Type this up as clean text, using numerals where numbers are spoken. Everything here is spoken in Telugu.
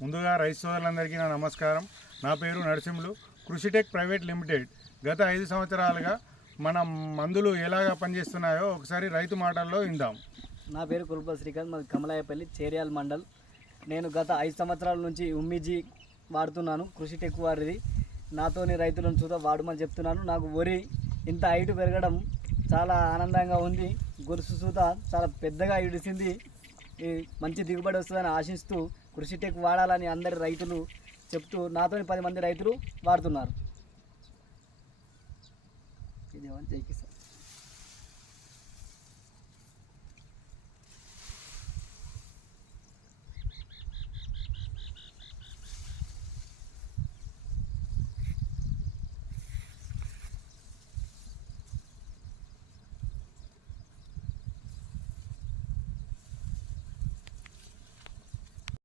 ముందుగా రైతు సోదరులందరికీ నా నమస్కారం. నా పేరు నరసింహులు. కృషిటెక్ ప్రైవేట్ లిమిటెడ్ గత 5 సంవత్సరాలుగా మన మందులు ఎలాగా పనిచేస్తున్నాయో ఒకసారి రైతు మాటల్లో విందాం. నా పేరు కుల్ప శ్రీకాంత్, మాది కమలాయపల్లి, చేరియాల్ మండల్. నేను గత 5 సంవత్సరాల నుంచి ఉమ్మిజీ వాడుతున్నాను. కృషిటెక్ వారిది. నాతోని రైతులను చూద్దాం వాడమని చెప్తున్నాను. నాకు వరి ఇంత హైట్ పెరగడం చాలా ఆనందంగా ఉంది. గొలుసు సూత చాలా పెద్దగా ఇడిసింది. మంచి దిగుబడి వస్తుందని ఆశిస్తూ కృషిటెక్ వాడాలని అందరి రైతులు చెప్తూ నాతోని 10 మంది రైతులు వాడుతున్నారు. ఇది జై కిసాన్.